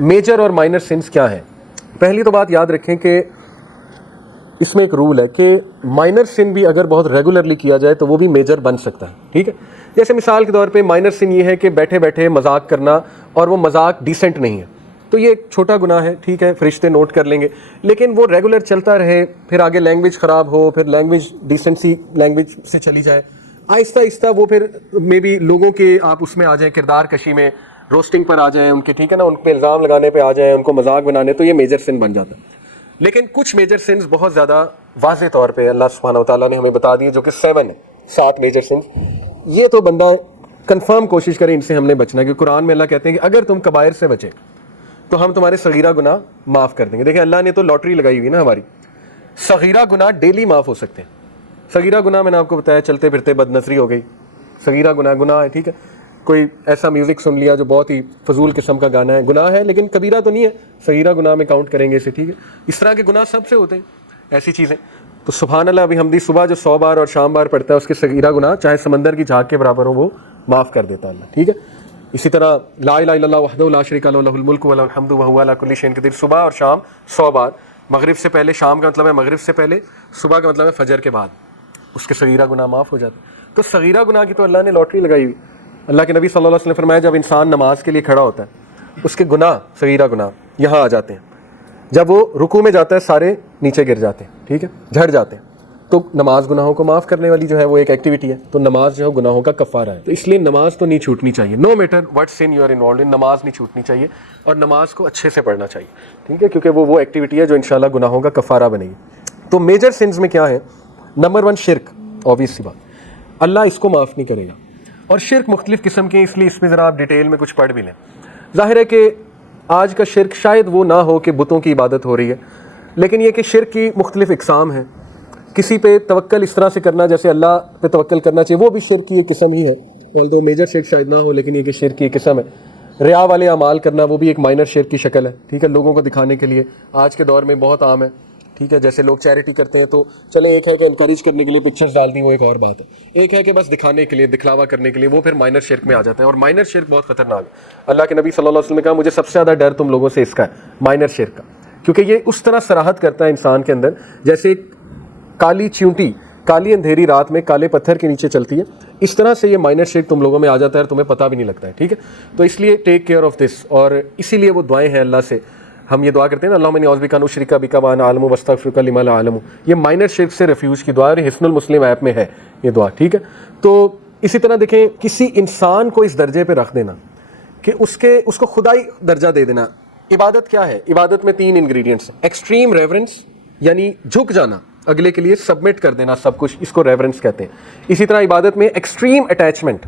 Major اور minor since کیا ہیں؟ پہلی تو بات یاد رکھیں کہ اس میں ایک رول ہے کہ مائنر سن بھی اگر بہت ریگولرلی کیا جائے تو وہ بھی میجر بن سکتا ہے. ٹھیک ہے، جیسے مثال کے طور پہ مائنر سن یہ ہے کہ بیٹھے بیٹھے مذاق کرنا، اور وہ مذاق ڈیسنٹ نہیں ہے، تو یہ ایک چھوٹا گناہ ہے. ٹھیک ہے، فرشتے نوٹ کر لیں گے، لیکن وہ ریگولر چلتا رہے، پھر آگے لینگویج خراب ہو، پھر لینگویج ڈیسنسی لینگویج سے چلی جائے، آہستہ آہستہ وہ پھر مے بی لوگوں کے آپ اس میں آ جائیں، کردار کشی میں، روسٹنگ پر آ جائیں ان کے، ٹھیک ہے نا، ان پہ الزام لگانے پہ آ جائیں، ان کو مذاق بنانے، تو یہ میجر سن بن جاتا ہے. لیکن کچھ میجر سنز بہت زیادہ واضح طور پہ اللہ سبحانہ و تعالیٰ نے ہمیں بتا دیے، جو کہ 7 میجر سنز. یہ تو بندہ کنفرم کوشش کرے ان سے ہم نے بچنا، کہ قرآن میں اللہ کہتے ہیں کہ اگر تم کبائر سے بچے تو ہم تمہارے صغیرہ گناہ معاف کر دیں گے. دیکھیں اللہ نے تو لاٹری لگائی ہوئی نا ہماری، صغیرہ گناہ ڈیلی معاف ہو سکتے ہیں. صغیرہ گناہ میں نے آپ کو بتایا چلتے پھرتے بد نظری ہو گئی، صغیرہ گناہ ہے. ٹھیک ہے، کوئی ایسا میوزک سن لیا جو بہت ہی فضول قسم کا گانا ہے، گناہ ہے لیکن کبیرہ تو نہیں ہے، صغیرہ گناہ میں کاؤنٹ کریں گے اسے. ٹھیک ہے، اس طرح کے گناہ سب سے ہوتے ہیں ایسی چیزیں. تو سبحان اللہ، ابھی حمدی صبح جو 100 بار اور شام بار پڑھتا ہے اس کے صغیرہ گناہ چاہے سمندر کی جھاگ کے برابر ہو وہ معاف کر دیتا اللہ. ٹھیک ہے، اسی طرح لا الہ الا اللہ وحدہ لا شریک لہ لہ الملک ولہ الحمد وہو علی کل شیء قدیر، صبح اور شام 100 بار. مغرب سے پہلے، شام کا مطلب ہے مغرب سے پہلے، صبح کا مطلب ہے فجر کے بعد، اس کے صغیرہ گناہ معاف ہو جاتے ہیں. تو صغیرہ گناہ کی تو اللہ نے لاٹری لگائی ہوئی. اللہ کے نبی صلی اللہ علیہ وسلم نے فرمایا جب انسان نماز کے لیے کھڑا ہوتا ہے اس کے گناہ، صغیرہ گناہ یہاں آ جاتے ہیں. جب وہ رکوع میں جاتا ہے سارے نیچے گر جاتے ہیں، ٹھیک ہے، جھڑ جاتے ہیں. تو نماز گناہوں کو معاف کرنے والی جو ہے وہ ایک ایکٹیویٹی ہے. تو نماز جو ہے گناہوں کا کفارہ ہے. تو اس لیے نماز تو نہیں چھوٹنی چاہیے، no matter what sin you are involved in, نماز نہیں چھوٹنی چاہیے، اور نماز کو اچھے سے پڑھنا چاہیے. ٹھیک ہے، کیونکہ وہ ایکٹیویٹی ہے جو انشاءاللہ گناہوں کا کفارہ بنے گی. تو میجر سنز میں کیا ہے؟ نمبر 1 شرک، آبویس سی بات، اللہ اس کو معاف نہیں کرے گا. اور شرک مختلف قسم کے، اس لیے اس میں ذرا آپ ڈیٹیل میں کچھ پڑھ بھی لیں. ظاہر ہے کہ آج کا شرک شاید وہ نہ ہو کہ بتوں کی عبادت ہو رہی ہے، لیکن یہ کہ شرک کی مختلف اقسام ہیں. کسی پہ توکل اس طرح سے کرنا جیسے اللہ پہ توکل کرنا چاہیے، وہ بھی شرک کی ایک قسم ہی ہے، although میجر شرک شاید نہ ہو، لیکن یہ کہ شرک کی ایک قسم ہے. ریا والے اعمال کرنا وہ بھی ایک مائنر شرک کی شکل ہے. ٹھیک ہے، لوگوں کو دکھانے کے لیے آج کے دور میں بہت عام ہے. ٹھیک ہے، جیسے لوگ چیریٹی کرتے ہیں تو چلیں، ایک ہے کہ انکریج کرنے کے لیے پکچرز ڈال دیں، وہ ایک اور بات ہے. ایک ہے کہ بس دکھانے کے لیے، دکھلاوا کرنے کے لیے، وہ پھر مائنر شرک میں آ جاتے ہیں. اور مائنر شرک بہت خطرناک ہے. اللہ کے نبی صلی اللہ علیہ وسلم نے کہا مجھے سب سے زیادہ ڈر تم لوگوں سے اس کا ہے، مائنر شرک کا، کیونکہ یہ اس طرح صراحت کرتا ہے انسان کے اندر جیسے کالی چیونٹی کالی اندھیری رات میں کالے پتھر کے نیچے چلتی ہے، اس طرح سے یہ مائنر شرک تم لوگوں میں آ جاتا ہے اور تمہیں پتہ بھی نہیں لگتا ہے. ٹھیک ہے، تو اس لیے ٹیک کیئر آف دس. اور اسی لیے وہ دعائیں ہیں اللہ سے ہم یہ دعا کرتے ہیں نا، اللہم انی اعوذ بک ان اشرک بک وانا اعلم واستغفرک لما لا اعلم. یہ مائنر شرک سے ریفیوج کی دعا ہے، اور حصن المسلم ایپ میں ہے یہ دعا. ٹھیک ہے، تو اسی طرح دیکھیں کسی انسان کو اس درجے پہ رکھ دینا کہ اس کو خدائی درجہ دے دینا. عبادت کیا ہے؟ عبادت میں 3 انگریڈینٹس ہیں. ایکسٹریم ریورنس، یعنی جھک جانا، اگلے کے لیے سبمٹ کر دینا سب کچھ، اس کو ریورنس کہتے ہیں. اسی طرح عبادت میں ایکسٹریم اٹیچمنٹ،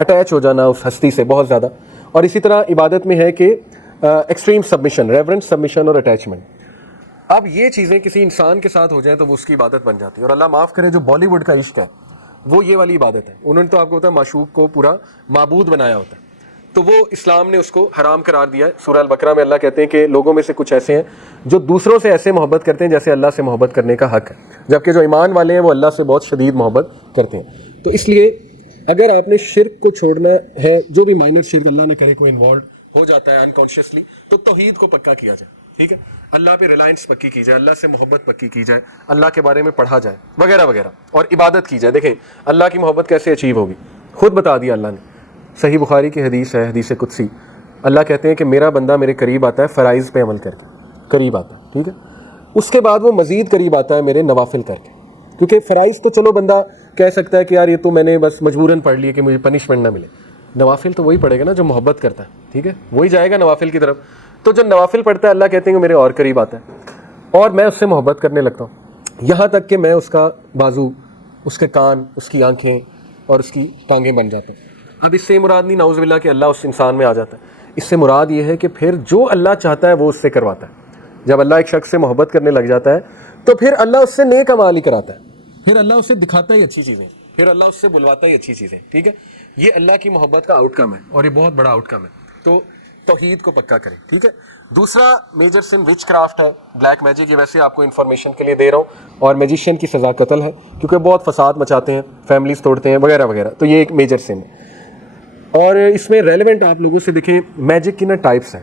اٹیچ ہو جانا اس ہستی سے بہت زیادہ. اور اسی طرح عبادت میں ہے کہ ایکسٹریم سبمیشن، ریورنس، سبمیشن اور اٹیچمنٹ. اب یہ چیزیں کسی انسان کے ساتھ ہو جائیں تو وہ اس کی عبادت بن جاتی ہے. اور اللہ معاف کرے جو بالی ووڈ کا عشق ہے وہ یہ والی عبادت ہے. انہوں نے تو آپ کو پتا معشوق کو پورا معبود بنایا ہوتا ہے، تو وہ اسلام نے اس کو حرام قرار دیا ہے. سورہ البقرہ میں اللہ کہتے ہیں کہ لوگوں میں سے کچھ ایسے ہیں جو دوسروں سے ایسے محبت کرتے ہیں جیسے اللہ سے محبت کرنے کا حق ہے، جبکہ جو ایمان والے ہیں وہ اللہ سے بہت شدید محبت کرتے ہیں. تو اس لیے اگر آپ نے شرک کو چھوڑنا ہے، جو بھی مائنر شرک اللہ نہ کرے کوئی انوالوڈ ہو جاتا ہے انکانشیسلی، تو توحید کو پکا کیا جائے. ٹھیک ہے، اللہ پہ ریلائنس پکی کی جائے، اللہ سے محبت پکی کی جائے، اللہ کے بارے میں پڑھا جائے وغیرہ وغیرہ، اور عبادت کی جائے. دیکھیں اللہ کی محبت کیسے اچیو ہوگی، خود بتا دیا اللہ نے. صحیح بخاری کی حدیث ہے، حدیث قدسی. اللہ کہتے ہیں کہ میرا بندہ میرے قریب آتا ہے فرائض پہ عمل کر کے، قریب آتا ہے. ٹھیک ہے، اس کے بعد وہ مزید قریب آتا ہے میرے نوافل کر کے. کیونکہ فرائض تو چلو بندہ کہہ سکتا ہے کہ یار یہ تو میں نے بس مجبوراً پڑھ لی کہ مجھے پنشمنٹ نہ ملے. نوافل تو وہی پڑھے گا نا جو محبت کرتا ہے. ٹھیک ہے، وہی جائے گا نوافل کی طرف. تو جو نوافل پڑھتا ہے اللہ کہتے ہیں کہ میرے اور قریب آتا ہے، اور میں اس سے محبت کرنے لگتا ہوں، یہاں تک کہ میں اس کا بازو، اس کے کان، اس کی آنکھیں اور اس کی ٹانگیں بن جاتا ہوں. اب اس سے مراد نہیں نعوذ باللہ کہ اللہ اس انسان میں آ جاتا ہے. اس سے مراد یہ ہے کہ پھر جو اللہ چاہتا ہے وہ اس سے کرواتا ہے. جب اللہ ایک شخص سے محبت کرنے لگ جاتا ہے تو پھر اللہ اس سے نیک اعمال ہی کراتا ہے، پھر اللہ اسے دکھاتا ہی اچھی چیزیں، پھر اللہ اس سے بلواتا ہی اچھی چیزیں. ٹھیک ہے، یہ اللہ کی محبت کا آؤٹ کم ہے، اور یہ بہت بڑا آؤٹ کم ہے. تو توحید کو پکا کریں. ٹھیک ہے، دوسرا میجر سن وچ کرافٹ ہے، بلیک میجک. یہ ویسے آپ کو انفارمیشن کے لیے دے رہا ہوں، اور میجیشین کی سزا قتل ہے کیونکہ بہت فساد مچاتے ہیں، فیملیز توڑتے ہیں وغیرہ وغیرہ. تو یہ ایک میجر سن ہے. اور اس میں ریلیونٹ آپ لوگوں سے دیکھیں میجک کی نا ٹائپس ہیں.